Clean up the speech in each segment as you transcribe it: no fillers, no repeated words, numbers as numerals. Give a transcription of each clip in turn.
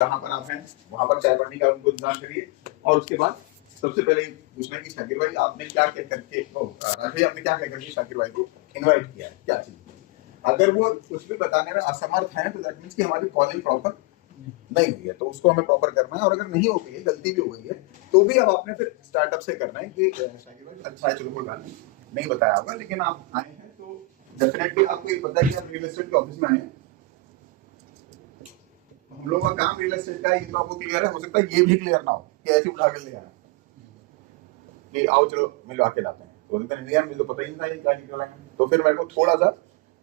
जहाँ पर आप हैं वहां पर चाय पानी का उनको इंतजाम करिए। और उसके बाद सबसे पहले पूछना है कि शाकिर भाई आपने क्या क्या करके राज भाई आपने क्या क्या करके शाकिर भाई को इनवाइट किया है, क्या चीज। अगर वो कुछ भी बताने में असमर्थ है तो दैट मीन्स कि हमारी कॉलिंग प्रॉपर नहीं हुई है, तो उसको हमें प्रॉपर करना है। और अगर नहीं हो गई है, गलती भी हो गई है, तो भी अब आपने फिर स्टार्टअप से करना है कि शाकिर भाई अच्छा है, चलो कोई बात नहीं बताया होगा, लेकिन आप आए हैं तो डेफिनेटली आपको ये पता है कि आप रियल एस्टेट के ऑफिस में आए हैं। हम लोग का काम रियल एस्टेट का है, ये तो आपको क्लियर है। हो सकता है ये भी क्लियर ना हो कि ऐसे उठा के ले आना कि आओ चलो मिलवा के लाते हैं, तो इंडिया में तो पता ही नहीं था ये क्या निकला है। तो फिर मेरे को थोड़ा सा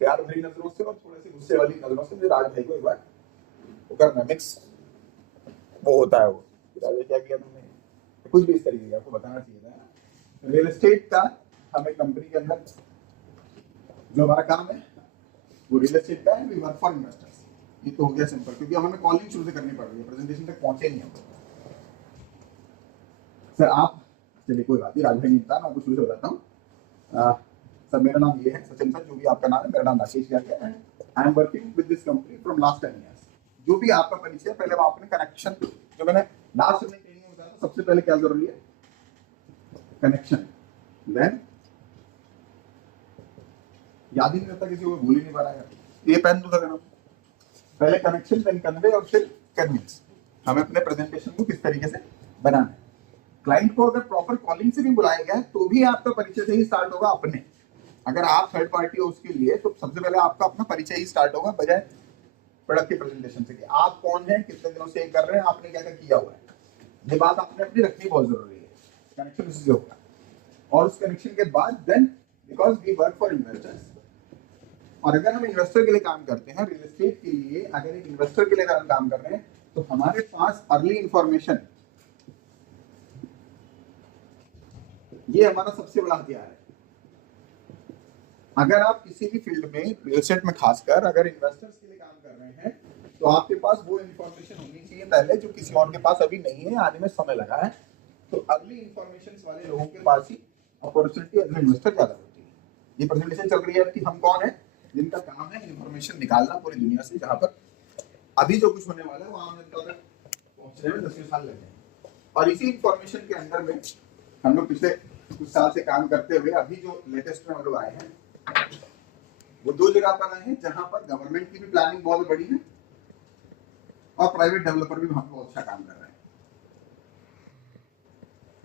प्यार भरी नजरों से और थोड़े से गुस्से वाली नजरों से मुझे राज भाई को एक बार वो करना मिक्स वो होता है वो राज क्या किया तुमने, कुछ भी इस तरीके का आपको बताना चाहिए था। रियल एस्टेट का हमें कंपनी के अंदर जो हमारा काम है वो रियल एस्टेट का है, वी वर्क फॉर इन्वेस्टर्स। ये तो हो गया सिंपल, क्योंकि हमें कॉलिंग शुरू से करनी पड़ रही है, प्रेजेंटेशन तक पहुंचे नहीं हम सर। आप चलिए कोई बात नहीं, राज भाई नहीं था, मैं आपको शुरू से बताता हूँ। सर मेरा नाम ये है सचिन सर, जो भी आपका नाम है, मेरा नाम राकेश जाके है। I am working with this company from last 10 years। जो भी आपका परिचय, पहले आपने कनेक्शन, जो मैंने लास्ट में ट्रेनिंग में बताया था, सबसे पहले क्या जरूरी है, कनेक्शन। देन याद ही नहीं रहता किसी को, भूल ही नहीं पा रहा है, ये पेन दूसरा करना, पहले कनेक्शन देन कन्वे और फिर कन्विंस। हमें अपने प्रेजेंटेशन को किस तरीके से बनाना है। क्लाइंट को अगर प्रॉपर कॉलिंग से भी बुलाया गया तो भी आपका परिचय से ही स्टार्ट होगा अपने। अगर आप थर्ड पार्टी हो उसके लिए, तो सबसे पहले आपका अपना परिचय ही स्टार्ट होगा, बजाय प्रोडक्ट के प्रेजेंटेशन से कि आप कौन है, कितने दिनों से कर रहे हैं, आपने क्या क्या किया हुआ है। ये बात आपने अपनी रखनी बहुत जरूरी है। कनेक्शन उससे होगा, और उस कनेक्शन के बाद then because we work for investors, और अगर हम इन्वेस्टर के लिए काम करते हैं, रियल एस्टेट के लिए अगर एक इन्वेस्टर के लिए अगर हम काम कर रहे हैं, तो हमारे पास अर्ली इंफॉर्मेशन ये हमारा सबसे बड़ा हथियार है। अगर आप किसी भी फील्ड में, रियल एस्टेट में खासकर अगर इन्वेस्टर्स के लिए काम कर रहे हैं, तो आपके पास वो इंफॉर्मेशन होनी चाहिए पहले, जो किसी और के पास अभी नहीं है, आने में समय लगा है। तो अर्ली इंफॉर्मेशन वाले लोगों के पास ही अपॉर्चुनिटी एज इन्वेस्टर ज्यादा होती है। ये प्रेजेंटेशन चल रही है कि हम कौन है, जिनका काम है इंफॉर्मेशन निकालना पूरी दुनिया से, जहां पर अभी जो कुछ होने वाला है वो आम जनता तक पहुंचने में 10 साल लगे। और इसी इंफॉर्मेशन के अंदर में हम लोग पिछले कुछ साल से काम करते हुए अभी जो लेटेस्ट में हम लोग आए हैं, वो दो जगह पर आए हैं जहां पर गवर्नमेंट की भी प्लानिंग बहुत बड़ी है और प्राइवेट डेवलपर भी वहां पर बहुत अच्छा काम कर रहे हैं।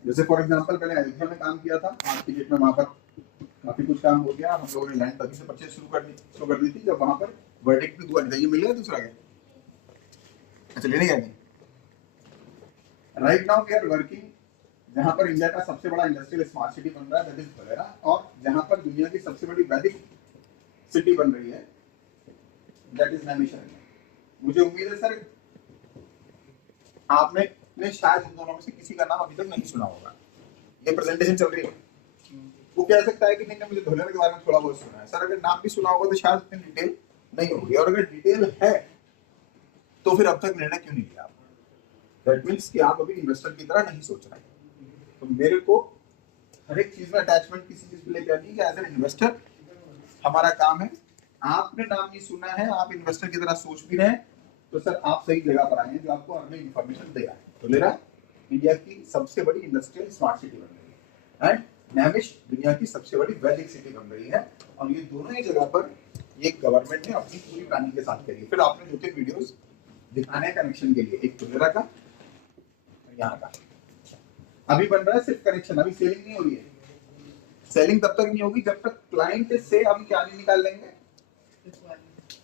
जैसे फॉर एग्जांपल मैंने अयोध्या में काम किया था, आज की डेट में वहां पर काफी कुछ काम हो गया। हम लोगों ने लैंड तभी से परचेज शुरू कर दी थी जब वहां पर वर्डिक्ट भी हुआ। ये मिल गया दूसरा क्या, अच्छा लेने गया नहीं। Right now we are working जहां पर इंडिया का सबसे बड़ा इंडस्ट्रियल स्मार्ट सिटी बन रहा है, दैट इज फुलेरा, और जहां पर दुनिया की सबसे बड़ी वैदिक सिटी बन रही है, दैट इज नैमिषारण्य। मुझे उम्मीद है सर आपने ने शायद इन दोनों में से किसी का नाम अभी तक नहीं सुना होगा। ये प्रेजेंटेशन चल रही है, वो कह सकता है कि नहीं मुझे धुलेरा के बारे में थोड़ा बहुत सुना है। सर अगर नाम भी सुना होगा तो शायद इतनी डिटेल नहीं होगी, और अगर डिटेल है तो फिर अब तक निर्णय क्यों नहीं लिया आपने। दैट मीन्स कि आप अभी इन्वेस्टर की तरह नहीं सोच रहे। तो मेरे को हर एक चीज में अटैचमेंट किसी चीज को लेकर नहीं, कि एज एन इन्वेस्टर हमारा काम है। आपने नाम नहीं सुना है, आप इन्वेस्टर की तरह सोच भी रहे हैं, तो सर आप सही जगह पर आए हैं, जो आपको अर्ली इंफॉर्मेशन देगा। तो लेरा इंडिया की सबसे बड़ी इंडस्ट्रियल स्मार्ट सिटी बन रही है, एंड नैमिष दुनिया की सबसे बड़ी वैदिक सिटी बन रही है, और ये दोनों ही जगह पर ये गवर्नमेंट ने अपनी पूरी प्लानिंग के साथ करी है। फिर आपने 2-3 वीडियोस दिखाने कनेक्शन के लिए, एक तुलेरा का यहाँ का अभी बन रहा है सिर्फ कनेक्शन, अभी सेलिंग नहीं हो रही है। सेलिंग तब तक नहीं होगी जब तक क्लाइंट से हम क्या नहीं निकाल लेंगे,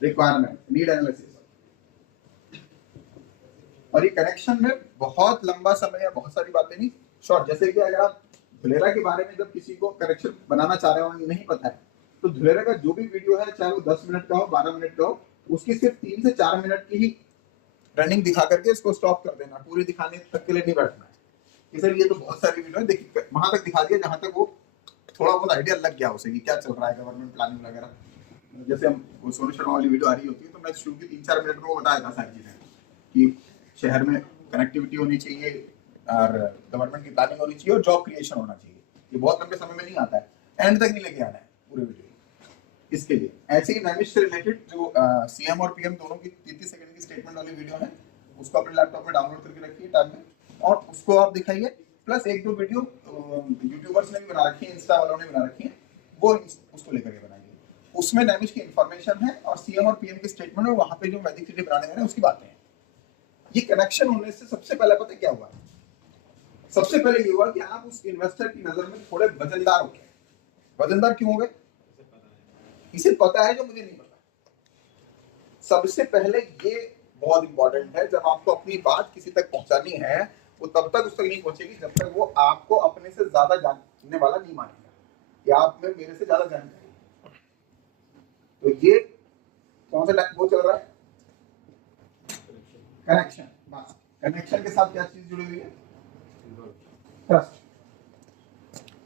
रिक्वायरमेंट, नीड एनालिसिस। और ये कनेक्शन में बहुत लंबा समय है, बहुत सारी बातें नहीं शॉर्ट। जैसे कि अगर आप धुलेरा के बारे में जब किसी को कनेक्शन बनाना चाह रहे हो, नहीं पता है, तो धुलेरा का जो भी वीडियो है, चाहे वो 10 मिनट का हो, 12 मिनट का हो, उसकी सिर्फ 3 से 4 मिनट की ही रनिंग दिखा करके इसको स्टॉप कर देना, पूरी दिखाने तक के लिए नहीं बैठना है कि सर ये तो बहुत सारी वीडियो है, देखिए वहां तक दिखा दिया जहां तक वो थोड़ा बहुत आइडिया लग गया उसे कि क्या चल रहा है गवर्नमेंट प्लानिंग वगैरह। जैसे हम वो सोनू शर्मा वाली वीडियो आ रही होती है, तो मैं शुरू की 3-4 मिनट में वो बताया था सारी चीजें कि शहर में कनेक्टिविटी होनी चाहिए, और गवर्नमेंट की प्लानिंग होनी चाहिए, और जॉब क्रिएशन होना चाहिए। ये बहुत लंबे समय में नहीं आता है, एंड तक नहीं लेके आना है पूरे वीडियो। इसके लिए ऐसे ही नैमिष से रिलेटेड जो सीएम और पीएम दोनों की 33 सेकंड की स्टेटमेंट वाली वीडियो है, उसको अपने लैपटॉप में डाउनलोड करके रखिए टैब में, और उसको आप दिखाइए, प्लस एक दो वीडियो यूट्यूबर्स ने भी बना रखी है, इंस्टा वालों ने बना रखी है, वो उसको लेकर के बनाइए। उसमें नैमिष की इंफॉर्मेशन है और सीएम और पीएम की स्टेटमेंट है, वहां पे जो वैदिक सिटी बनाने वाले हैं उसकी बातें हैं। ये कनेक्शन होने से सबसे पहले पता है क्या हुआ? सबसे पहले ये हुआ कि आप उस इन्वेस्टर की नजर में थोड़े वजनदार हो गए। वजनदार क्यों हो गए? इसे पता है जो मुझे नहीं पता। सबसे पहले ये बहुत इंपॉर्टेंट है, जब आपको अपनी बात किसी तक पहुंचानी है वो तब तक उस तक नहीं पहुंचेगी जब तक वो आपको अपने से ज्यादा जानने वाला नहीं मानेगा, या आप में मेरे से ज्यादा जानकारी। तो ये कौन सा वो चल रहा है? कनेक्शन। बस कनेक्शन के साथ क्या चीज जुड़ी हुई है? ट्रस्ट।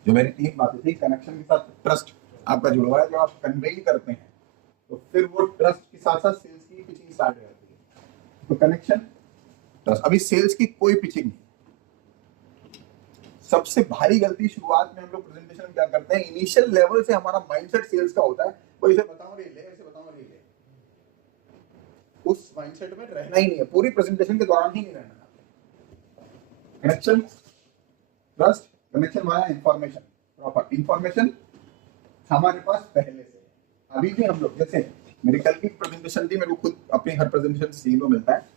जो मेरी 3 बातें थी, कनेक्शन के साथ ट्रस्ट आपका जुड़ा हुआ है। जो आप कन्वे करते हैं तो फिर वो ट्रस्ट के साथ साथ सेल्स की पिचिंग स्टार्ट हो जाती है। तो कनेक्शन, ट्रस्ट। अभी सेल्स की कोई पिचिंग नहीं। सबसे भारी गलती शुरुआत में हम लोग प्रेजेंटेशन में क्या करते हैं, इनिशियल लेवल से हमारा माइंडसेट सेल्स का होता है, वो इसे बताऊं रे ले, ऐसे बताऊं रे ले, उस माइंडसेट में रहना ही नहीं है, पूरी प्रेजेंटेशन के दौरान ही नहीं रहना। Connection, trust, connection via information, proper information हमारे पास पहले से। अभी भी हम लोग, जैसे मेरी कल की प्रेजेंटेशन थी, मेरे को खुद अपनी हर प्रेजेंटेशन सीखने को मिलता है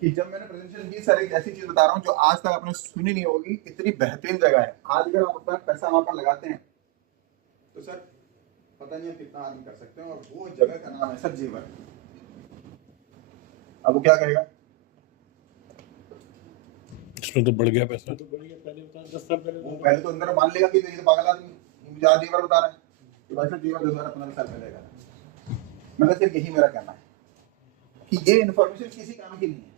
कि जब मैंने प्रेजेंटेशन की, सर एक ऐसी चीज बता रहा हूँ जो आज तक आपने सुनी नहीं होगी, इतनी बेहतरीन जगह है। आज अगर आप अपना पैसा वहां पर लगाते हैं तो सर पता नहीं कितना आदमी कर सकते हैं, और वो जगह का नाम है सर जेवर। अब वो क्या करेगा? इसमें तो बढ़ गया पैसा। तो बढ़िया, पहले बता 10 साल पहले वो पहले तो अंदर मान लेगा कि ये तो पागल आदमी मुझे आज जेवर बता रहा है, तो भाई सर जेवर 2015 साल पहले का। मतलब सिर्फ यही मेरा कहना है कि ये इन्फॉर्मेशन किसी काम की नहीं है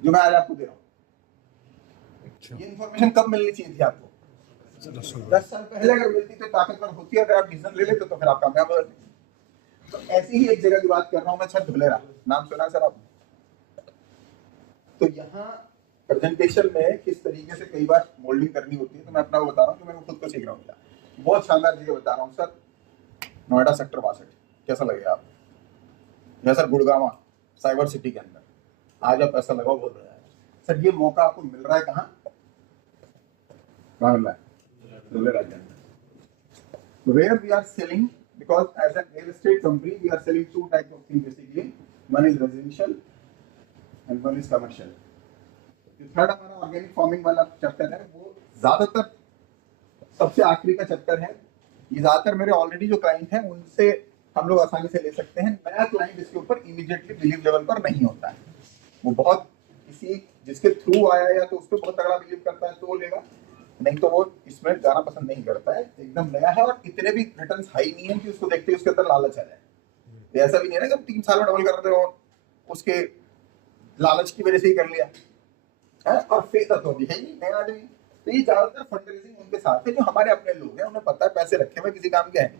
जो मैं आज आपको दे रहा हूँ। ये इन्फॉर्मेशन कब मिलनी चाहिए थी आपको? 10 साल पहले अगर मिलती तो ताकतवर होती, अगर आप डिसीजन ले लेते तो फिर आप कामयाब हो जाते। तो ऐसी ही एक जगह की बात कर रहा हूँ मैं, सर धुलेरा, नाम सुना है सर आपने? तो यहाँ प्रेजेंटेशन में किस तरीके से कई बार मोल्डिंग करनी होती है, तो मैं अपना वो बता रहा हूँ, तो मैं खुद को सीख रहा हूँ। बहुत शानदार जगह बता रहा हूँ सर, नोएडा सेक्टर 62, कैसा लगेगा आप? या सर गुड़गांव साइबर सिटी के अंदर, आज आप पैसा लगाओ बोल रहा है सर, ये मौका आपको मिल रहा है कहाँ? कहाँ मिल रहा है? धुलेरा के अंदर। Where we are selling, because as a real estate company we are selling 2 types of things basically, one is residential and one is commercial. जो थर्ड हमारा ऑर्गेनिक फार्मिंग वाला चैप्टर है, वो ज्यादातर सबसे आखिरी का चैप्टर है। ये ज्यादातर मेरे ऑलरेडी जो क्लाइंट हैं उनसे हम लोग आसानी से ले सकते हैं। नया क्लाइंट इसके ऊपर इमीडिएटली बिलीव लेवल पर नहीं होता है, वो बहुत किसी जिसके थ्रू आया या तो उस पर बहुत तगड़ा बिलीव करता है तो वो लेगा, नहीं तो वो इसमें जाना पसंद नहीं करता है। एकदम नया है और इतने भी रिटर्न्स हाई नहीं है कि उसको देखते ही उसके अंदर लालच आ जाए। तो ऐसा भी नहीं है ना कि 3 साल में डबल कर रहे हो, उसके लालच की वजह से ही कर लिया है। और फेथ अथॉरिटी है ही नया आदमी। तो ये ज्यादातर फंड रेजिंग उनके साथ है जो हमारे अपने लोग हैं, उन्हें पता है पैसे रखे हुए किसी काम के हैं।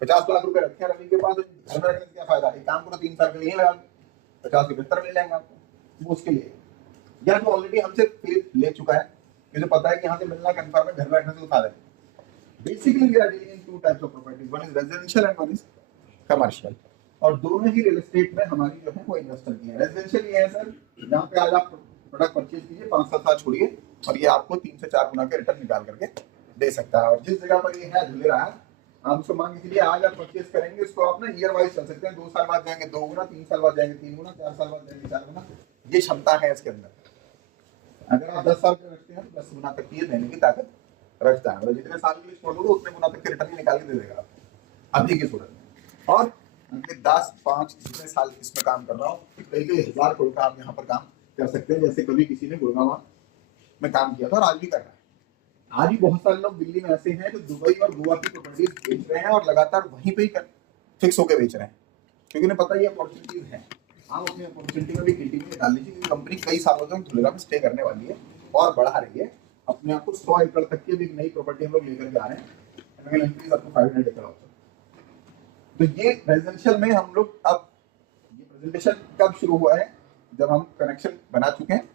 50 लाख रुपए रखे हैं रवि के पास, घर में रखने से क्या फायदा? एक काम करो 3 साल के लिए लगा 50 के बेहतर मिल जाएंगे आपको, वो उसके लिए। या जो ऑलरेडी हमसे फेथ ले चुका है, मुझे पता है कि यहाँ से मिलना कंफर्म है, घर में रखने से उठा देंगे। Basically we are dealing in 2 types of properties, one is residential and one is commercial. और दोनों ही रियल एस्टेट में हमारी जो है वो इन्वेस्टर की है। रेजिडेंशियल ये है सर, जहाँ पे आज आप प्रोडक्ट परचेज कीजिए, 5-7 साल छोड़िए और ये आपको 3 से 4 गुना के रिटर्न निकाल करके दे सकता है। और जिस जगह पर ये है धुलेरा, आप उसको मान के चलिए आज आप परचेज करेंगे, उसको आप ना ईयर वाइज चल सकते हैं। 2 साल बाद जाएंगे 2 गुना, 3 साल बाद जाएंगे 3 गुना, 4 साल बाद जाएंगे 4 गुना। ये क्षमता है इसके अंदर। अगर आप 10 साल के रखते हैं तो 10 गुना तक की देने की ताकत रखता है। मतलब जितने साल के लिए छोड़ दो उतने गुना तक के रिटर्न ही निकाल के दे देगा अभी की सूरत में। और अगले 10-5 जितने साल इसमें काम कर रहा हूँ, कई हजार करोड़ का आप यहाँ पर काम कर सकते हैं। जैसे कभी किसी ने गुड़गांव में काम किया था और आज भी कर रहा है। आज भी बहुत सारे लोग दिल्ली में ऐसे हैं जो दुबई और गोवा की प्रॉपर्टीज बेच रहे हैं और लगातार वहीं पे ही फिक्स होकर बेच रहे हैं, क्योंकि उन्हें पता है ये अपॉर्चुनिटीज है। आप अपनी अपॉर्चुनिटी में भी क्रिएटिविटी निकाल लीजिए, क्योंकि कंपनी कई सालों तक धुलेरा में स्टे करने वाली है और बढ़ा रही है अपने आप को। 100 एकड़ तक की एक नई प्रॉपर्टी हम लोग लेकर के आ रहे हैं, आपको 500 एकड़। तो ये रेजिडेंशियल में हम लोग, अब ये प्रेजेंटेशन कब शुरू हुआ है? जब हम कनेक्शन बना चुके हैं।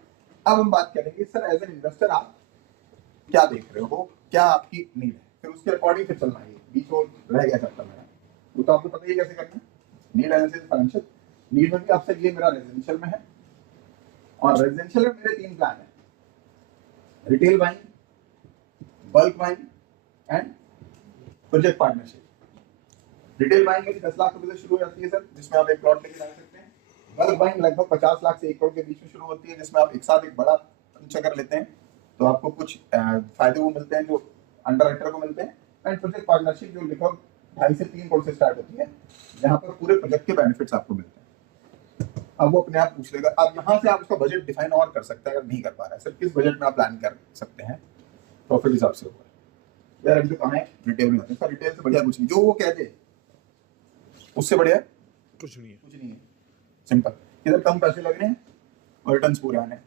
अब हम बात करेंगे सर एज एन इन्वेस्टर आप क्या देख रहे हो, क्या आपकी नीड है, फिर उसके अकॉर्डिंग फिर चलना है। बीच में रह गया चैप्टर मेरा, वो तो आपको पता ही कैसे करना है। नीड एनालिसिस फाइनेंशियल नीड में भी आपसे ये मेरा रेजिडेंशियल में है, और रेजिडेंशियल में मेरे 3 प्लान है, retail buying, bulk buying and project partnership. Retail buying में 10 लाख रुपए से शुरू हो जाती है सर, जिसमें आप एक प्लॉट लेके जा सकते हैं। बल्क बाइंग लगभग 50 लाख से 1 करोड़ के बीच में शुरू होती है, जिसमें आप एक साथ एक बड़ा ऊंचा कर लेते हैं, तो आपको कुछ फायदे वो मिलते हैं जो अंडर राइटर को मिलते हैं। एंड प्रोजेक्ट पार्टनरशिप जो लगभग 2.5 से 3 करोड़ से स्टार्ट होती है, जहाँ पर पूरे प्रोजेक्ट के बेनिफिट्स आपको मिलते हैं। अब वो अपने आप पूछ लेगा। अब यहाँ से आप उसका बजट डिफाइन और कर सकते हैं, अगर नहीं कर पा रहा है सर किस बजट में आप प्लान कर सकते हैं प्रॉफिट हिसाब से होगा। यार अभी तो कहाँ है, रिटेल में होते हैं सर, रिटेल से बढ़िया कुछ नहीं, जो वो कहते उससे बढ़िया कुछ नहीं है। कुछ नहीं है। सिंपल, इधर कम पैसे लग रहे हैं और रिटर्न्स पूरे आने हैं।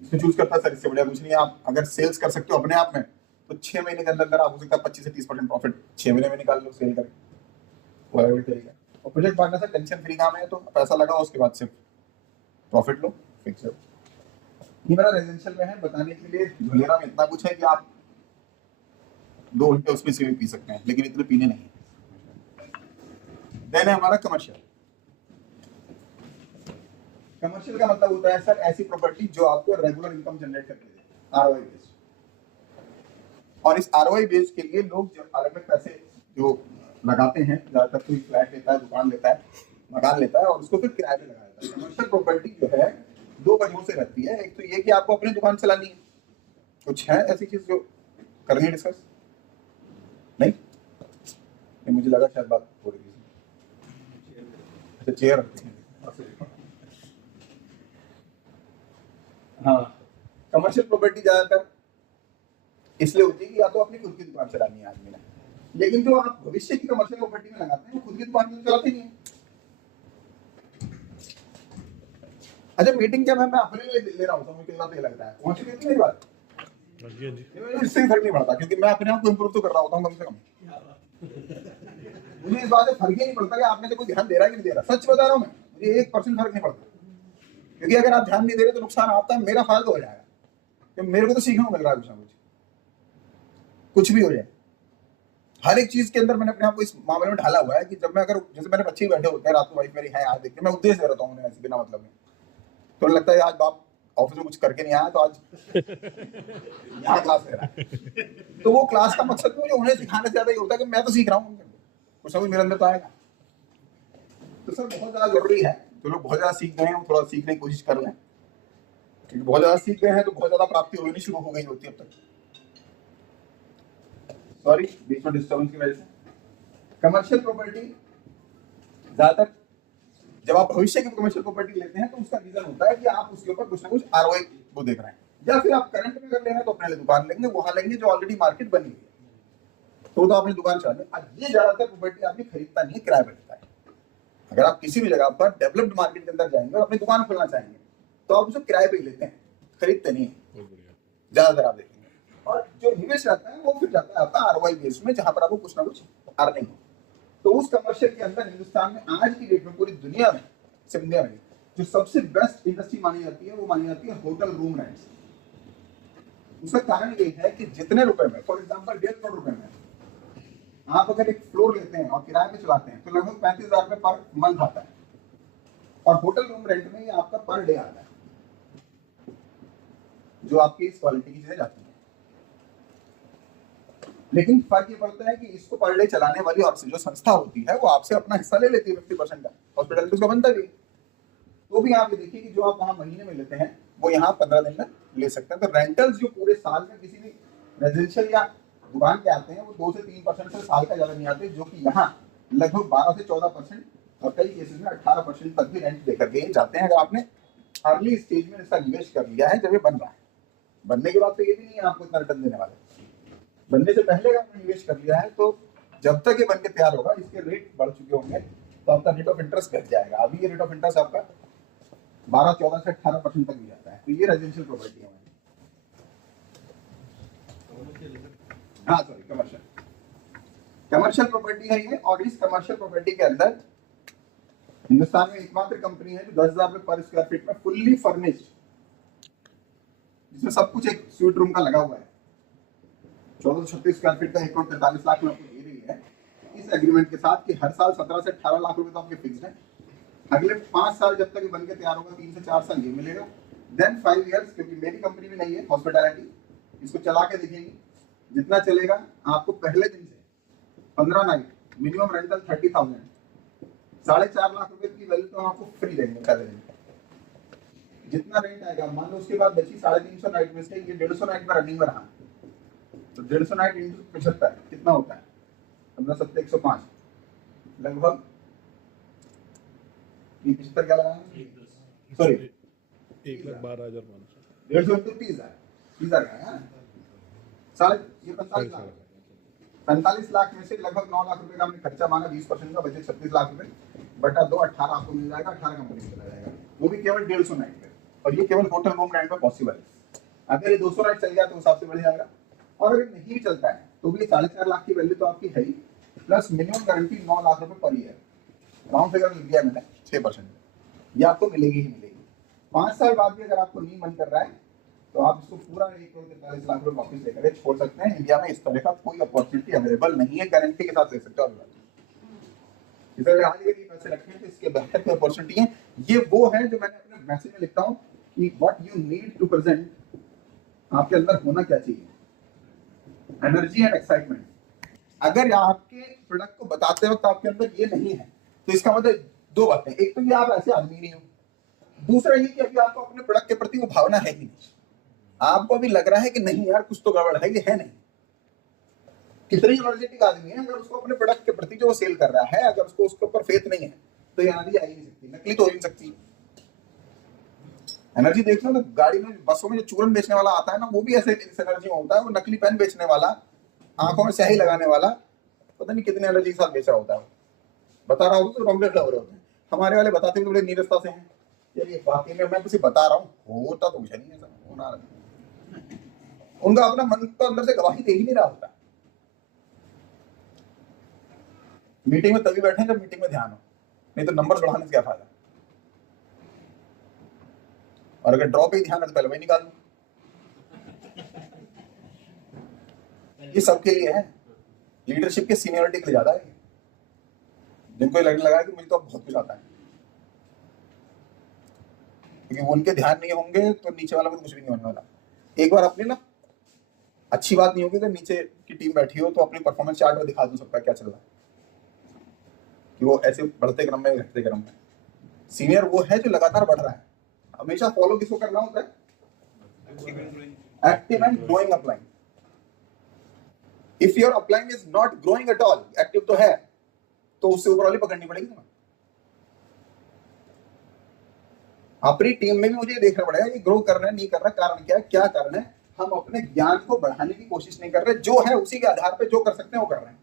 इसमें चूज करता है सर, इससे बढ़िया कुछ नहीं है। आप अगर सेल्स कर सकते हो अपने आप में तो 6 महीने के अंदर आप हो सकता है 25 से 30% प्रॉफिट 6 महीने में निकाल लो सेल करके, वो है तरीका। और प्रोजेक्ट पार्टनर से टेंशन फ्री काम है, तो पैसा लगाओ उसके बाद सिर्फ प्रॉफिट लो, फिक्स हो। ये मेरा रेजिडेंशियल में है, बताने के लिए धुलेरा में इतना कुछ है कि आप 2 घंटे उसमें से भी पी सकते हैं, लेकिन इतने पीने नहीं। देन है हमारा कमर्शियल। कमर्शियल का मतलब होता है सर ऐसी प्रॉपर्टी जो आपको रेगुलर इनकम जनरेट करके दे, आरओआई बेस्ड। और इस आरओआई बेस्ड के लिए लोग जो अलग अलग पैसे जो लगाते हैं, ज्यादातर कोई फ्लैट लेता है, दुकान लेता है, मकान लेता है और उसको फिर किराए पे लगाता है। कमर्शियल प्रॉपर्टी जो है 2 वजहों से रहती है। एक तो ये कि आपको अपनी दुकान चलानी है, कुछ है ऐसी चीज जो करनी है डिस्कस नहीं? मुझे लगा शायद बात हो रही है। अच्छा चेयर रखते हैं। हाँ, कमर्शियल प्रॉपर्टी ज्यादातर इसलिए होती है कि या तो अपनी खुद की दुकान चलानी है आदमी ने, लेकिन जो आप भविष्य की कमर्शियल प्रॉपर्टी में लगाते हैं वो खुद की दुकान तो चलाते नहीं है। अच्छा मीटिंग क्या मैं अपने लिए ले रहा हूँ, मुझे कितना लगता है पहुंच गई थी मेरी बात। हाँ जी, हाँ जी। इससे फर्क नहीं पड़ता क्योंकि मैं अपने आप को इम्प्रूव तो कर रहा होता हूँ कम से कम। मुझे इस बात से फर्क ही नहीं पड़ता कि आपने तो कोई ध्यान दे रहा है कि नहीं दे रहा। सच बता रहा हूँ मैं, मुझे 1% फर्क नहीं पड़ता, क्योंकि अगर आप ध्यान नहीं दे रहे तो नुकसान आपका है, मेरा फायदा हो जाएगा, क्योंकि मेरे को तो सीखने को मिल रहा है कुछ भी हो जाए। हर एक चीज के अंदर मैंने अपने आप को इस मामले में ढाला हुआ है कि जब मैं अगर जैसे मेरे बच्चे बैठे होते हैं रात को, वाइफ मेरी है यार देखते, मैं उद्देश्य दे रहता हूँ उन्हें ऐसे बिना मतलब में, तो लगता है आज बाप ऑफिस में कुछ करके नहीं आया तो आज यहाँ क्लास ले रहा है। तो वो क्लास का मकसद मुझे उन्हें सिखाने से ज्यादा ये होता है कि मैं तो सीख रहा हूँ, कुछ ना कुछ मेरे अंदर तो आएगा। तो सर बहुत ज्यादा जरूरी है, जो लोग बहुत ज्यादा सीख गए हैं वो थोड़ा सीखने की कोशिश कर लें, क्योंकि बहुत ज्यादा सीख गए हैं तो बहुत ज्यादा प्राप्ति होनी शुरू हो गई होती है अब तक। सॉरी बीच में डिस्टर्बेंस की वजह से। कमर्शियल प्रॉपर्टी ज्यादातर जब आप भविष्य की कमर्शियल प्रॉपर्टी लेते हैं तो उसका रीजन होता है कि आप उसके ऊपर कुछ ना कुछ आरओआई वो देख रहे हैं, या फिर आप करंट में कर लेना तो अपने लिए दुकान लेंगे, वहां लेंगे जो ऑलरेडी मार्केट बनी हुई है, तो आपने दुकान चला लें। ये ज्यादातर प्रॉपर्टी आदमी खरीदता नहीं है, किराए पर लेता है। अगर आप किसी भी जगह पर डेवलप्ड मार्केट के अंदर जाएंगे और अपनी दुकान खोलना चाहेंगे तो आप उसे किराए पे ही लेते हैं, खरीदते नहीं है ज्यादातर आप देखेंगे। और जो निवेश रहता है वो फिर जाता है आपका आरओआई बेस में, जहां पर आपको कुछ ना कुछ अर्निंग हो। तो उस कमर्शियल के अंदर हिंदुस्तान में आज की डेट में पूरी दुनिया में इंडिया में जो सबसे बेस्ट इंडस्ट्री मानी जाती है वो मानी जाती है होटल रूम रेंट्स। उसका कारण ये है कि जितने रुपए में, फॉर एग्जांपल 1.5 करोड़ रुपए में आप अगर एक फ्लोर लेते हैं और किराए पे चलाते हैं तो लगभग 35,000 रुपए पर मंथ आता है, और होटल रूम रेंट में ये आपका पर डे आता है, जो आपकी इस क्वालिटी की चीजें जाती है। लेकिन फर्क ये पड़ता है कि इसको पर डे चलाने वाली और जो संस्था होती है वो आपसे अपना हिस्सा ले लेती है 50% का, हॉस्पिटल उसका बनता भी। तो भी आप ये देखिए कि जो आप वहां महीने में लेते हैं वो यहाँ 15 दिन में ले सकते हैं। तो रेंटल्स जो पूरे साल में किसी भी रेजिडेंशियल या दुकान के आते हैं वो 2 से 3% से साल का ज्यादा नहीं आते, जो कि यहाँ लगभग 12 से 14% और कई केसेस में 18% तक भी रेंट देकर के जाते हैं, अगर आपने अर्ली स्टेज में इसका निवेश कर लिया है जब ये बन रहा है। बनने के बाद तो ये भी नहीं है आपको इतना रिटर्न देने वाले, बनने से पहले अगर आपने निवेश कर लिया है तो जब तक ये बन के तैयार होगा इसके रेट बढ़ चुके होंगे तो आपका रेट ऑफ इंटरेस्ट घट जाएगा। अभी ये रेट ऑफ इंटरेस्ट आपका 12, 14 से 18% तक भी जाता है। तो ये रेजिडेंशियल प्रॉपर्टी है। हाँ सॉरी, कमर्शियल प्रॉपर्टी है ये। और इस कमर्शियल प्रॉपर्टी के अंदर हिंदुस्तान में एकमात्र कंपनी है जो 10,000 रुपए पर स्क्वायर फीट में फुल्ली फर्निश्ड, जिसमें सब कुछ एक स्वीट रूम का लगा हुआ है, 1436 स्क्वायर फीट का 1 करोड़ 43 लाख में आपको दे रही है इस एग्रीमेंट के साथ कि हर साल 17 से 18 लाख रुपए तो आपके फिक्स्ड है। अगले 5 साल जब तक ये बन के तैयार होगा, 3 से 4 साल ये मिलेगा, देन 5 इयर्स, क्योंकि मेरी कंपनी भी नहीं है हॉस्पिटैलिटी, इसको चला के देखेंगे, जितना चलेगा आपको पहले दिन से 15 नाइट मिनिमम रेंटल 30,000, 4.5 लाख रुपए की वैल्यू तो हम आपको फ्री देंगे पहले दिन। जितना रेंट आएगा मान लो उसके बाद बची 350 नाइट में से ये 150 नाइट में रनिंग में रहा, तो 150 नाइट इंटू 75 कितना होता है? 15 7 105, लगभग 75 क्या लगाएंगे, सॉरी 1,12,500 150 इंटू 30,000 का साढ़े ये 45 लाख, 45 लाख में से लगभग 9 लाख रुपए का हमने खर्चा माना, 20% का बचे 36 लाख रुपए बटा 2, 18 आपको मिल जाएगा, 18 कंपनी में चला जाएगा, वो भी केवल 150 नाइट पे, और ये केवल होटल रूम रेंट में पॉसिबल है। अगर ये 200 नाइट चल गया तो हिसाब से बढ़ जाएगा, और अगर नहीं भी चलता है तो भी 4.5 लाख की वैल्यू तो आपकी है ही, प्लस मिनिमम गारंटी 9 लाख रुपए पर ईयर, राउंड फिगर लिख दिया मैंने 6%, ये आपको मिलेगी ही मिलेगी। 5 साल बाद भी अगर आपको नहीं मन कर रहा है तो आप इसको पूरा 1,43 लाख रुपए वापस लेकर छोड़ सकते हैं। इंडिया में इस तरह का कोई अपॉर्चुनिटी अवेलेबल नहीं है, गारंटी के साथ ले सकते हो। इस अगर आज ये पैसे रखे हैं तो इसके बेहतर की अपॉर्चुनिटी है। ये वो है जो मैंने अपने मैसेज में लिखता हूँ कि what you need to present, आपके अंदर होना क्या चाहिए, एनर्जी एंड एक्साइटमेंट। अगर आपके प्रोडक्ट को बताते वक्त आपके अंदर ये नहीं है तो इसका मतलब 2 बातें, एक तो ये आप ऐसे आदमी नहीं हो, दूसरा ये कि अभी आपको अपने प्रोडक्ट के प्रति वो भावना है ही नहीं, आपको अभी लग रहा है कि नहीं यार कुछ तो गड़बड़ है, ये है नहीं। कितनी एनर्जेटिक आदमी है, अगर उसको अपने प्रोडक्ट के प्रति जो वो सेल कर रहा है, अगर उसको उसके ऊपर फेथ नहीं है तो ये एनर्जी आ ही नहीं सकती, नकली तो हो ही नहीं सकती। एनर्जी देख लो ना, गाड़ी में बसों में जो चूरन बेचने वाला आता है ना, वो भी ऐसे इस एनर्जी में होता है। वो नकली पेन बेचने वाला, आंखों में स्याही लगाने वाला, पता नहीं कितने एनर्जी के साथ बेच रहा होता है, बता रहा होता तो कॉम्प्लीट लग रहे होते हैं। हमारे वाले बताते हुए बड़े नीरसता से हैं, यार ये वाकई में मैं किसी बता रहा हूँ, होता तो कुछ नहीं है, होना उनका अपना मन तो अंदर से गवाही दे ही नहीं रहा होता। मीटिंग में तभी बैठे जब मीटिंग में ध्यान हो, नहीं तो नंबर बढ़ाने से क्या फायदा। और अगर ड्रॉप ही ध्यान है तो पहले वही निकाल दो। ये सबके लिए है, लीडरशिप के सीनियरिटी के लिए ज्यादा है, जिनको लगने लगा कि मुझे तो बहुत कुछ आता है, क्योंकि वो उनके ध्यान नहीं होंगे तो नीचे वाला को कुछ भी नहीं होने वाला। एक बार अपनी ना अच्छी बात नहीं होगी तो नीचे की टीम बैठी हो तो अपनी परफॉर्मेंस चार्ट में दिखा दो सबका क्या चल रहा है, कि वो ऐसे बढ़ते क्रम में घटते क्रम में। सीनियर वो है जो लगातार बढ़ रहा है। हमेशा फॉलो किसको करना होता है? Active and growing upline. If your upline is not growing at all, active तो है तो उससे ऊपर वाली पकड़नी पड़ेगी तुम्हें। अपनी टीम में भी मुझे देखना पड़ेगा कि ग्रो कर रहे हैं नहीं कर रहे, कारण क्या है, क्या कारण है। हम अपने ज्ञान को बढ़ाने की कोशिश नहीं कर रहे, जो है उसी के आधार पे जो कर सकते हैं वो कर रहे हैं,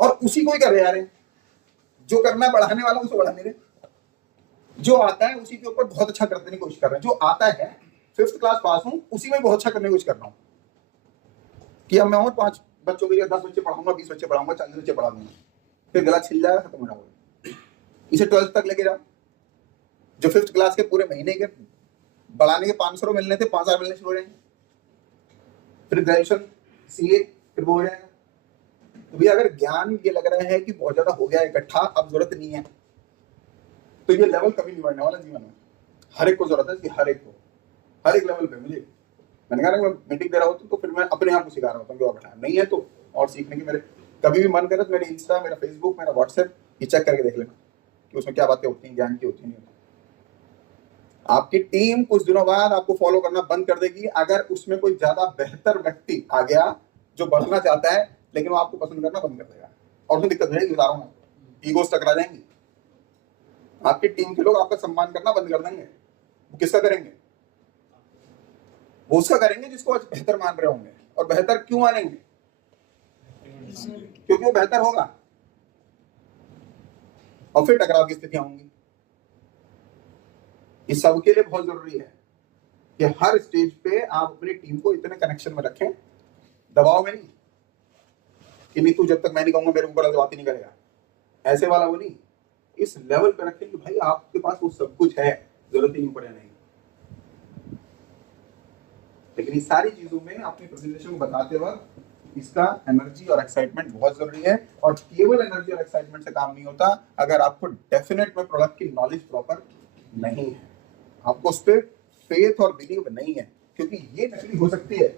और उसी को ही कर रहे हैं। जो करना है बढ़ाने वाला उसको बढ़ा नहीं रहे, जो आता है उसी के ऊपर बहुत अच्छा करने की कोशिश कर रहे हैं। जो आता है 5th क्लास पास हूं, उसी में बहुत अच्छा करने की कोशिश कर रहा हूँ कि अब मैं और 5 बच्चों के लिए 10 बच्चे पढ़ाऊंगा, 20 बच्चे पढ़ाऊंगा, 40 बच्चे पढ़ा दूंगा, फिर गला छिल जाएगा, खत्म हो जाएगा। इसे 12th तक लेके जाओ। जो 5th क्लास के पूरे महीने के बढ़ाने के 500 मिलने थे, 5000 मिलने शुरू हो जाएंगे। फिर ग्रेजुएशन सीए फिर वो हो जाएगा। तो भी अगर ज्ञान ये लग रहा है कि बहुत ज्यादा हो गया इकट्ठा, अब जरूरत नहीं है, तो ये लेवल कभी नहीं बढ़ने वाला जीवन में। हर एक को जरूरत है कि हर एक को, हर एक लेवल पे। मुझे मैंने कहा मैं मीटिंग दे रहा होता तो फिर मैं अपने आप को सिखा रहा होता हूँ, बैठा नहीं है तो और सीखने की मेरे कभी भी मन करे तो मेरे इंस्टा, मेरा फेसबुक, मेरा व्हाट्सएप ये चेक करके देख लेना कि उसमें क्या बातें होती हैं, ज्ञान की होती नहीं होती। आपकी टीम कुछ दिनों बाद आपको फॉलो करना बंद कर देगी अगर उसमें कोई ज्यादा बेहतर व्यक्ति आ गया जो बढ़ना चाहता है, लेकिन वो आपको पसंद करना बंद कर देगा और उसमें दिक्कत रहेगी। बता रहा हूँ, ईगोस टकरा जाएंगी। आपकी टीम के लोग आपका सम्मान करना बंद कर देंगे। वो किसका करेंगे? वो उसका करेंगे जिसको आज बेहतर मान रहे होंगे। और बेहतर क्यों मानेंगे? क्योंकि वो बेहतर होगा, और फिर टकराव की स्थितियां होंगी। इस सब के लिए बहुत जरूरी है कि हर स्टेज पे आप अपनी टीम को इतने कनेक्शन में रखें, दबाव में नहीं कि नहीं तू जब तक मैं नहीं कहूंगा मेरे ऊपर बात ही नहीं करेगा, ऐसे वाला वो नहीं। इस लेवल पे रखें कि भाई आपके पास वो सब कुछ है, जरूरत ही नहीं पड़े नहीं। लेकिन इस सारी चीजों में अपनी प्रेजेंटेशन को बताते वक्त इसका एनर्जी और एक्साइटमेंट बहुत जरूरी है, और केवल एनर्जी और एक्साइटमेंट से काम नहीं होता अगर आपको डेफिनेट में प्रोडक्ट की नॉलेज प्रॉपर नहीं है, आपको उस पर फेथ और बिलीव नहीं है, क्योंकि ये नकली हो सकती है,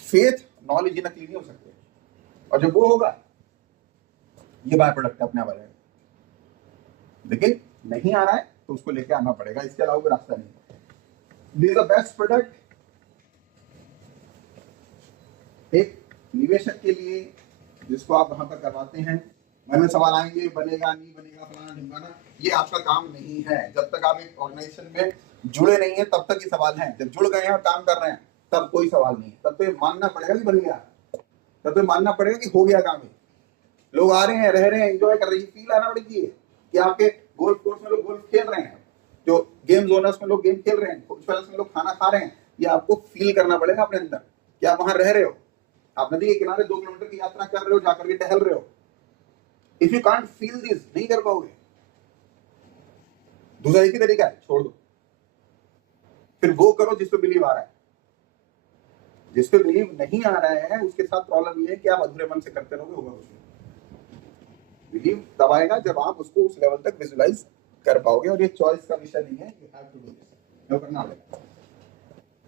फेथ नॉलेज ये नकली नहीं हो सकती, और जब वो होगा ये बाय प्रोडक्ट अपने आप आ जाएगा, लेकिन नहीं आ रहा है तो उसको लेके आना पड़ेगा, इसके अलावा कोई रास्ता नहीं है। This is the best product एक निवेशक के लिए जिसको आप वहां पर करवाते हैं। मन में सवाल आएंगे बनेगा नहीं बनेगा फलाना ढिमकाना, ये आपका काम नहीं है। जब तक आप एक ऑर्गेनाइजेशन में जुड़े नहीं है तब तक ये सवाल हैं, जब जुड़ गए हैं और काम कर रहे हैं तब कोई सवाल नहीं है, तब तो ये मानना पड़ेगा कि बन गया, तब तो मानना पड़ेगा कि हो गया काम है, लोग आ रहे हैं रह रहे हैं एंजॉय कर रहे हैं, फील आना पड़ेगी कि आपके गोल्फ कोर्स में लोग गोल्फ खेल रहे हैं, जो गेम जोनर्स में लोग गेम खेल रहे हैं, फूड में लोग खाना खा रहे हैं, ये आपको फील करना पड़ेगा अपने अंदर कि आप वहां रह रहे हो, आप नदी के किनारे 2 किलोमीटर की यात्रा कर रहे हो, जाकर के टहल रहे हो। If you can't feel this नहीं कर पाओगे। दूसरा एक ही तरीका है, छोड़ दो, फिर वो करो जिस पे बिलीव आ रहा है। जिस पे बिलीव नहीं आ रहा है उसके साथ प्रॉब्लम ये है कि आप अधूरे मन से करते रहोगे, होगा कुछ नहीं। बिलीव तब आएगा जब आप उसको उस लेवल तक विजुलाइज कर पाओगे, और ये चॉइस का विषय नहीं है, you have to do this, ये करना पड़ेगा।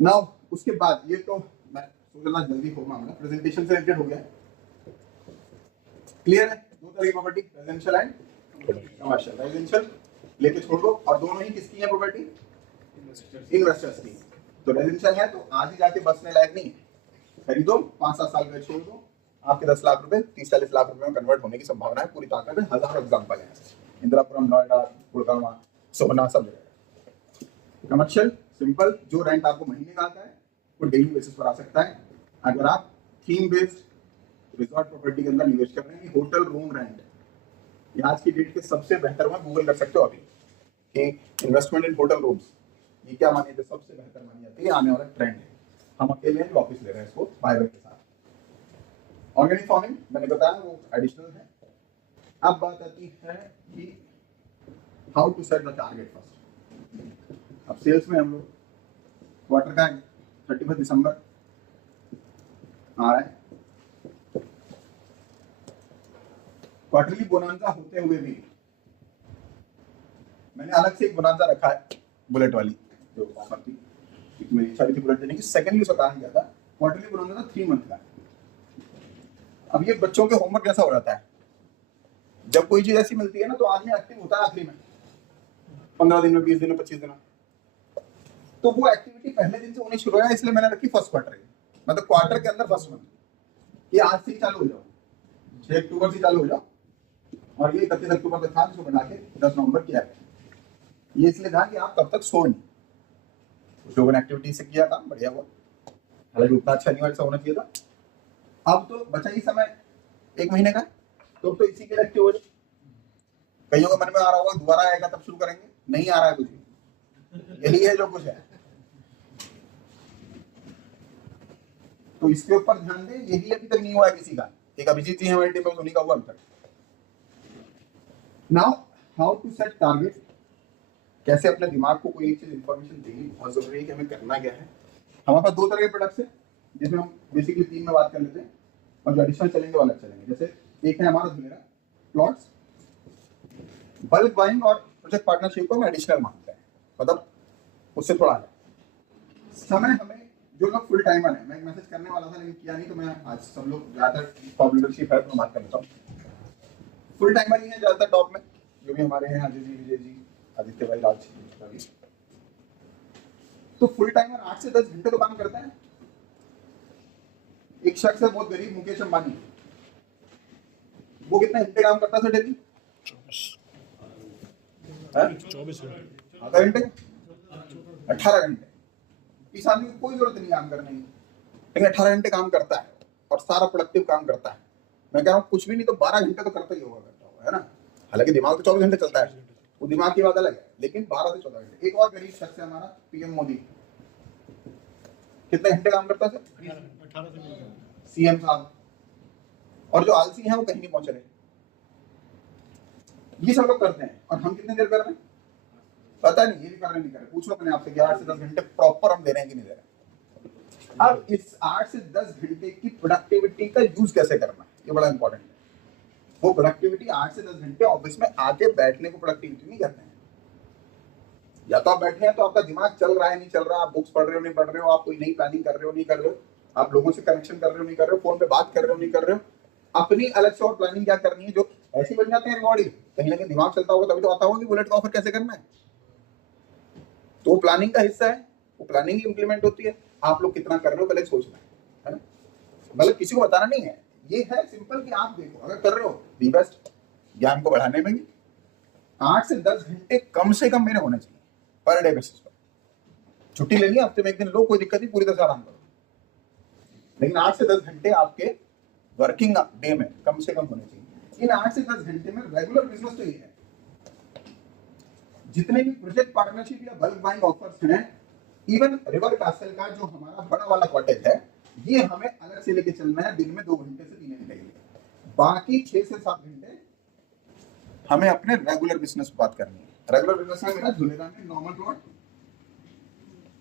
नाउ उसके बाद ये तो मैं सोचना जल्दी हो मामला प्रेजेंटेशन से रिलेटेड हो गया, क्लियर है। 2 तरह की property, residential and commercial. Residential लेके छोड़ दो, और दोनों ही किसकी है प्रॉपर्टी? इन्वेस्टर्स की। तो रेजिडेंशियल है तो आज ही जाके बसने लायक नहीं है, खरीदो 5-7 साल में छोड़ दो, आपके 10 लाख रुपए 30-40 लाख रुपए में कन्वर्ट होने की संभावना है, पूरी ताकत है। हजारों एग्जांपल हैं, इंदिरापुरम, नोएडा, गुड़गांव, सोना, सब जगह। कमर्शियल सिंपल, जो रेंट आपको महीने का आता है वो डेली बेसिस पर आ सकता है। अगर आप थीम बेस्ड रिजॉर्ट प्रॉपर्टी के अंदर निवेश कर रहे हैं, होटल रूम रेंट ये आज की डेट के सबसे बेहतर में गूगल कर सकते हो अभी कि इन्वेस्टमेंट इन होटल रूम्स ये क्या मानी जाती है, सबसे बेहतर मानी जाती है, आने वाला ट्रेंड है। हम अकेले हैं वापस ले रहे हैं इसको बायबैक के साथ। ऑर्गेनिक फार्मिंग मैंने बताया वो एडिशनल है। अब बात आती है कि how to set the target first. अब सेल्स में हम लोग क्वार्टर का 31 दिसंबर आ रहा है, क्वार्टरली बोनांजा होते हुए भी मैंने अलग से एक बोनांजा रखा है, बुलेट वाली जो ऑफर थी, मेरी इच्छा थी बुलेट देने की, सेकंडली उसका कारण क्या था, क्वार्टरली बोनांजा था 3 मंथ का। अब ये बच्चों के होमवर्क जैसा हो जाता है, जब कोई चीज ऐसी मिलती है ना तो आदमी एक्टिव होता है आखिरी में 15 दिन में, 20 दिन में, 25 दिन में, तो वो एक्टिविटी पहले दिन से होनी शुरू है, इसलिए मैंने रखी फर्स्ट क्वार्टर, मतलब क्वार्टर के अंदर फर्स्ट मंथ। ये आज से ही चालू हो जाओ, 6 अक्टूबर से चालू हो जाओ, और ये 31 अक्टूबर तक था, इसको बना के 10 नवंबर किया है। ये इसलिए था कि आप तब तक सो नहीं, कुछ लोगों ने एक्टिविटी से किया काम बढ़िया हुआ, हालांकि उतना अच्छा नहीं वैसा होना चाहिए था। अब तो बचा ही समय 1 महीने का, तो इसी के लिए एक्टिव हो जाए। कईयों के मन में आ रहा होगा दोबारा आएगा तब शुरू करेंगे, नहीं आ रहा है कुछ, यही है जो कुछ है। तो इसके ऊपर ध्यान दें, यही अभी तक नहीं हुआ है किसी का। एक अभिजीत जी हमारी टीम में, उन्हीं का हुआ अभी तक। Now how to set target, कैसे अपने दिमाग को कोई एक चीज इंफॉर्मेशन देनी बहुत जरूरी है कि हमें करना क्या है। हमारे पास 2 तरह के प्रोडक्ट्स हैं जिसमें हम बेसिकली 3 में बात कर लेते हैं, और जो एडिशनल चलेंगे वाला चलेंगे। जैसे एक है हमारा धुलेरा प्लॉट्स, बल्क बाइंग और प्रोजेक्ट पार्टनरशिप को हम एडिशनल मानते हैं, मतलब उससे थोड़ा है। समय हमें जो लोग फुल टाइमर है, मैं एक मैसेज करने वाला था लेकिन किया नहीं, तो मैं आज सब लोग ज्यादातर टॉप लीडरशिप है तो बात कर लेता हूँ। फुल टाइमर ही है ज्यादातर टॉप में, जो भी हमारे हैं अजय जी, विजय जी, आदित्य भाई, राज रवि। तो फुल टाइमर 8 से 10 घंटे तो काम करता है। एक शख्स है बहुत गरीब, मुकेश अंबानी, वो कितने घंटे काम करता था डेली? 24 घंटे, आधा घंटे, 18 घंटे। इस आदमी को कोई जरूरत नहीं काम करने की, लेकिन 18 घंटे काम करता है और सारा प्रोडक्टिव काम करता है। मैं कह रहा हूँ कुछ भी नहीं तो 12 घंटे तो करता ही होगा, है ना। हालांकि दिमाग तो 24 घंटे चलता है, वो दिमाग की बात अलग है, लेकिन 12 से 14 घंटे। एक और गरीब शख्स है हमारा पीएम मोदी, कितने घंटे काम करता है? 18 से सीएम साहब। और जो आलसी हैं वो कहीं नहीं पहुंच रहे। ये सब लोग करते हैं, और हम कितने देर कर रहे हैं पता नहीं, ये भी कर रहे नहीं कर रहे। पूछो अपने आप से कि 8 से 10 घंटे प्रॉपर हम दे रहे हैं कि नहीं दे रहे। अब इस 8 से 10 घंटे की प्रोडक्टिविटी का यूज कैसे करना है, ये बड़ा इंपॉर्टेंट है। वो प्रोडक्टिविटी 8 से 10 घंटे ऑफिस में आके बैठने को प्रोडक्टिविटी नहीं करते हैं। या तो आप बैठे हैं तो आपका दिमाग चल रहा है नहीं चल रहा, आप बुक्स पढ़ रहे हो नहीं पढ़ रहे हो, आप कोई नई प्लानिंग कर रहे हो नहीं कर रहे हो, आप लोगों से कनेक्शन कर रहे हो नहीं कर रहे हो, फोन पे बात कर रहे हो नहीं कर रहे हो, अपनी अलग से और प्लानिंग क्या करनी है, जो ऐसी बन जाते हैं बॉडी, कहीं ना कहीं दिमाग चलता होगा तभी तो आता होगा कि बुलेट का ऑफर कैसे करना है। तो वो प्लानिंग का हिस्सा है, वो प्लानिंग इंप्लीमेंट होती है। आप लोग कितना कर रहे हो पहले सोचना है ना, मतलब किसी को बताना नहीं है, ये है सिंपल कि आप देखो अगर कर रहे हो दी बेस्ट, ज्ञान को बढ़ाने में भी 8 से 10 घंटे कम से कम मेरे होने चाहिए पर डे बेसिस पर। छुट्टी लेनी है हफ्ते में एक दिन लो, कोई दिक्कत नहीं, पूरी तरह से आराम करो, लेकिन 8 से 10 घंटे आपके वर्किंग डे में कम से कम होने चाहिए। इन 8 से 10 घंटे में रेगुलर बिजनेस तो ये है, जितने भी प्रोजेक्ट पार्टनरशिप या बल्क बाइंग ऑफर्स हैं, इवन रिवर कासल का जो हमारा बड़ा वाला कॉटेज है, ये हमें अलग से लेके चलना है दिन में 2 घंटे से 3 घंटे के लिए। बाकी 6 से 7 घंटे हमें अपने रेगुलर बिजनेस बात करनी है। रेगुलर बिजनेस में मेरा झूलेगा में नॉर्मल प्लॉट